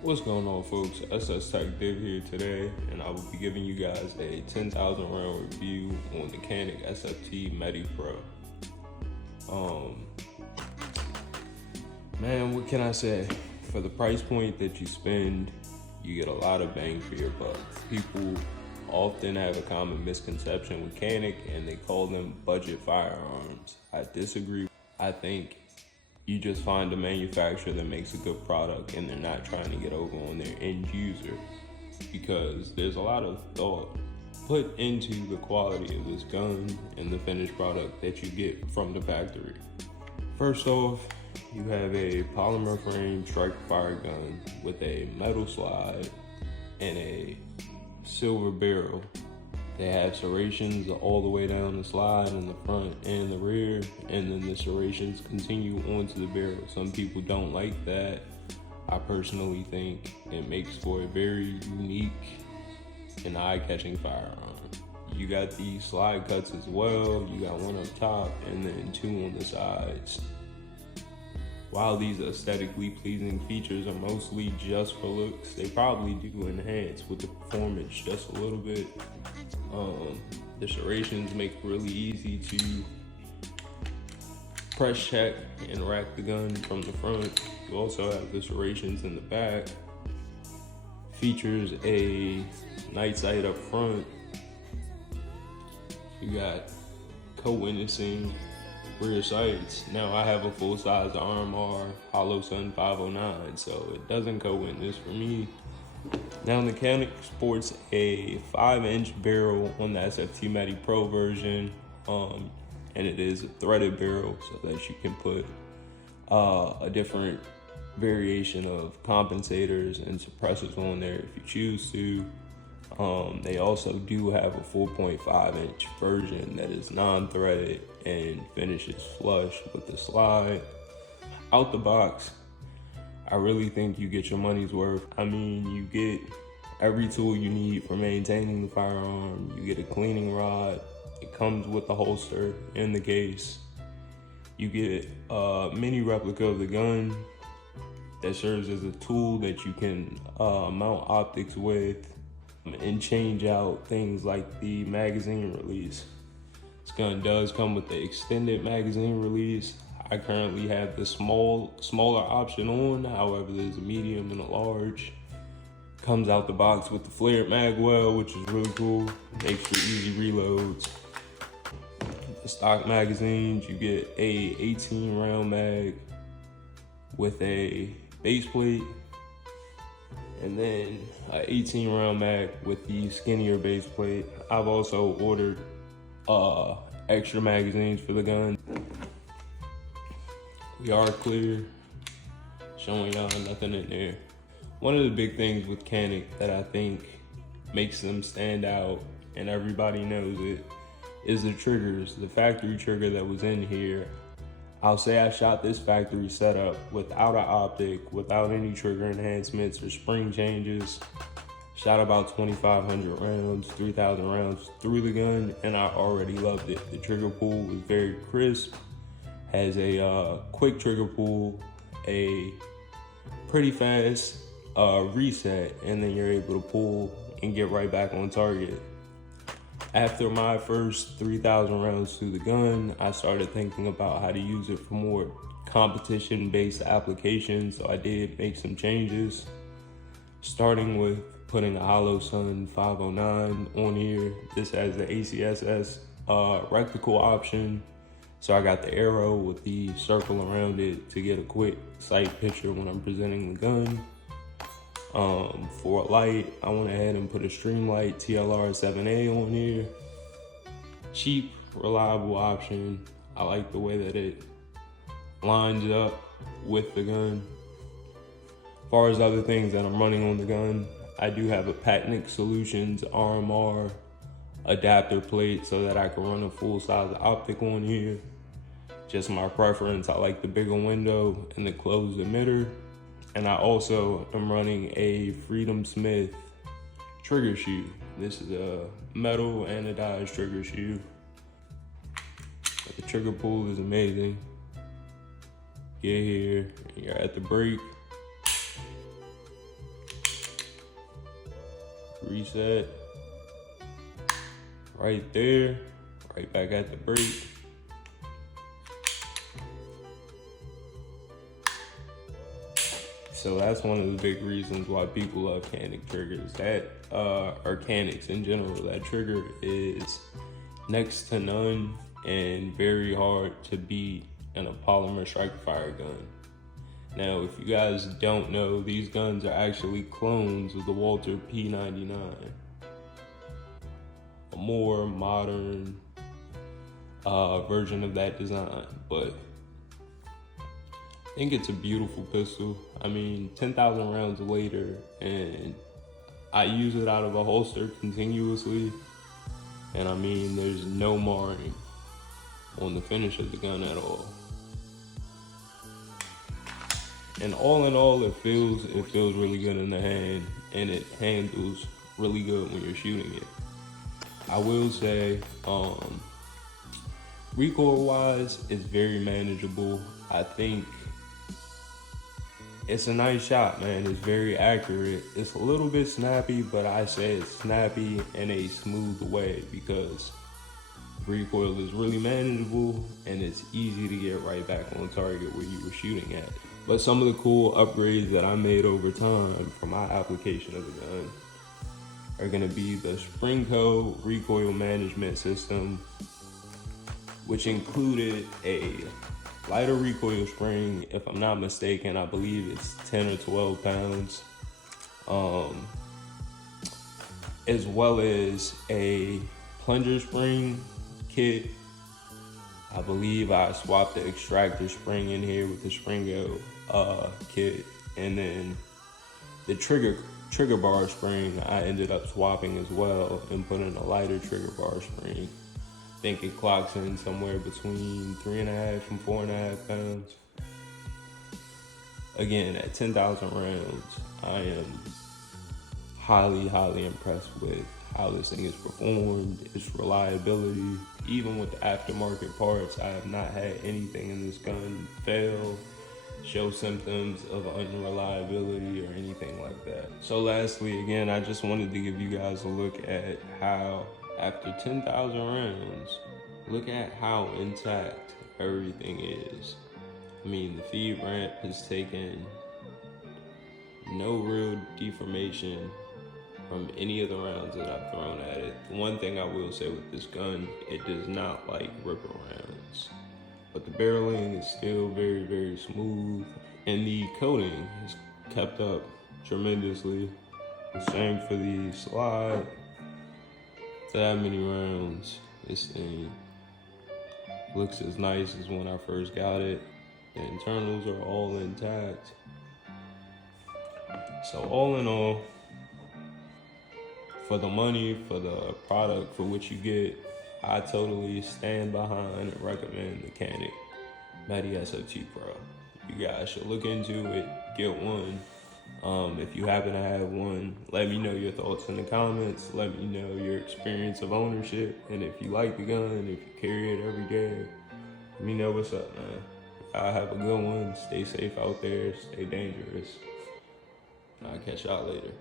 What's going on, folks? SS Tech Div here today, and I will be giving you guys a 10,000 round review on the Canik SFT Mete Pro. Man, what can I say? For the price point that you spend, you get a lot of bang for your buck. People often have a common misconception with Canik, and they call them budget firearms. I disagree. I think you just find a manufacturer that makes a good product and they're not trying to get over on their end user, because there's a lot of thought put into the quality of this gun and the finished product that you get from the factory. First off, you have a polymer frame strike fire gun with a metal slide and a silver barrel. They have serrations all the way down the slide in the front and the rear, and then the serrations continue onto the barrel. Some people don't like that. I personally think it makes for a very unique and eye-catching firearm. You got these slide cuts as well. You got one up top and then two on the sides. While these aesthetically pleasing features are mostly just for looks, they probably do enhance with the performance just a little bit. The serrations make it really easy to press check and rack the gun from the front. You also have the serrations in the back. Features a night sight up front. You got co-witnessing rear sights. Now I have a full-size RMR Holosun HE509, so it doesn't co-witness for me. Now the Canik sports a 5-inch barrel on the SFT Mete Pro version, and it is a threaded barrel so that you can put a different variation of compensators and suppressors on there if you choose to. They also do have a 4.5-inch version that is non-threaded and finishes flush with the slide. Out the box, I really think you get your money's worth. I mean, you get every tool you need for maintaining the firearm. You get a cleaning rod. It comes with the holster in the case. You get a mini replica of the gun that serves as a tool that you can mount optics with and change out things like the magazine release. This gun does come with the extended magazine release. I currently have the smaller option on, however there's a medium and a large. Comes out the box with the flared mag well, which is really cool. Makes for easy reloads. The stock magazines, you get a 18 round mag with a base plate, and then an 18 round mag with the skinnier base plate. I've also ordered extra magazines for the gun. We are clear, showing y'all nothing in there. One of the big things with Canik that I think makes them stand out, and everybody knows it, is the triggers. The factory trigger that was in here. I'll say I shot this factory setup without an optic, without any trigger enhancements or spring changes. Shot about 2,500 rounds, 3,000 rounds through the gun, and I already loved it. The trigger pull was very crisp. Has a quick trigger pull, a pretty fast reset, and then you're able to pull and get right back on target. After my first 3,000 rounds through the gun, I started thinking about how to use it for more competition-based applications, so I did make some changes, starting with putting a Holosun HE509 on here. This has the ACSS reticle option. So I got the arrow with the circle around it to get a quick sight picture when I'm presenting the gun. For a light, I went ahead and put a Streamlight TRL-7A on here. Cheap, reliable option. I like the way that it lines up with the gun. As far as other things that I'm running on the gun, I do have a Patnik Solutions RMR adapter plate so that I can run a full-size optic on here. Just my preference. I like the bigger window and the closed emitter. And I also am running a Freedom Smith trigger shoe. This is a metal anodized trigger shoe. But the trigger pull is amazing. Get here, you're at the break. reset. Right there, right back at the brake. So that's one of the big reasons why people love Canik triggers. That, or Caniks in general, that trigger is next to none and very hard to beat in a polymer strike fire gun. Now, if you guys don't know, these guns are actually clones of the Walther P99. A more modern version of that design, but I think it's a beautiful pistol. I mean, 10,000 rounds later, and I use it out of a holster continuously, and I mean, there's no marring on the finish of the gun at all. And all in all, it feels really good in the hand, and it handles really good when you're shooting it. I will say, recoil-wise, it's very manageable. I think it's a nice shot, man. It's very accurate. It's a little bit snappy, but I say it's snappy in a smooth way because recoil is really manageable and it's easy to get right back on target where you were shooting at. But some of the cool upgrades that I made over time for my application of the gun are gonna be the Sprinco recoil management system, which included a lighter recoil spring. If I'm not mistaken, I believe it's 10 or 12 pounds, as well as a plunger spring kit. I believe I swapped the extractor spring in here with the Sprinco kit, and then the trigger bar spring I ended up swapping as well and put in a lighter trigger bar spring. I think it clocks in somewhere between 3.5 and 4.5 pounds. Again, at 10,000 rounds, I am highly impressed with how this thing is performed, its reliability. Even with the aftermarket parts, I have not had anything in this gun fail, show symptoms of unreliability or anything like that. So lastly, again, I just wanted to give you guys a look at how, after 10,000 rounds, look at how intact everything is. I mean, the feed ramp has taken no real deformation from any of the rounds that I've thrown at it. One thing I will say with this gun, it does not like ripper rounds. But the barreling is still very smooth, and the coating is kept up tremendously. The same for the slide. That many rounds, this thing looks as nice as when I first got it. The internals are all intact. So all in all, for the money, for the product, for what you get, I totally stand behind and recommend the Canik Mete SFT Pro. You guys should look into it, get one. If you happen to have one, let me know your thoughts in the comments. Let me know your experience of ownership. And if you like the gun, if you carry it every day, let me know what's up, man. Y'all have a good one. Stay safe out there. Stay dangerous. I'll catch y'all later.